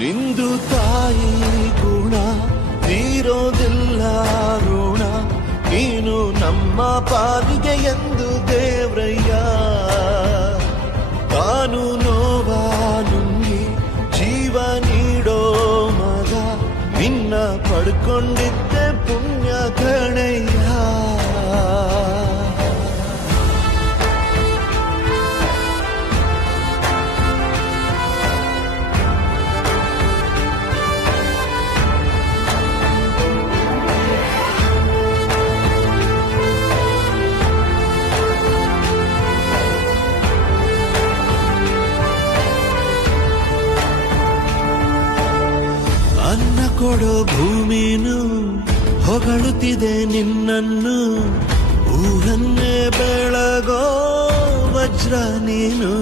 ನಿಂದು ತಾಯಿ ಗುಣ ತೀರೋದಿಲ್ಲ ಋಣ, ನೀನು ನಮ್ಮ ಪಾಲಿಗೆ ಎಂದು ದೇವ್ರಯ್ಯ. ತಾನು ನೋವಾ ನುಂಗಿ ಜೀವ ನೀಡೋ ಮಗ, ನಿನ್ನ ಪಡ್ಕೊಂಡಿದ್ದೆ ಪುಣ್ಯ ಗಣಯ್ಯ. ಅನ್ನ ಕೊಡೋ ಭೂಮಿನು ಹೊಗಳುತ್ತಿದೆ ನಿನ್ನನ್ನು, ಊರನ್ನೇ ಬೆಳಗೋ ವಜ್ರ ನೀನು.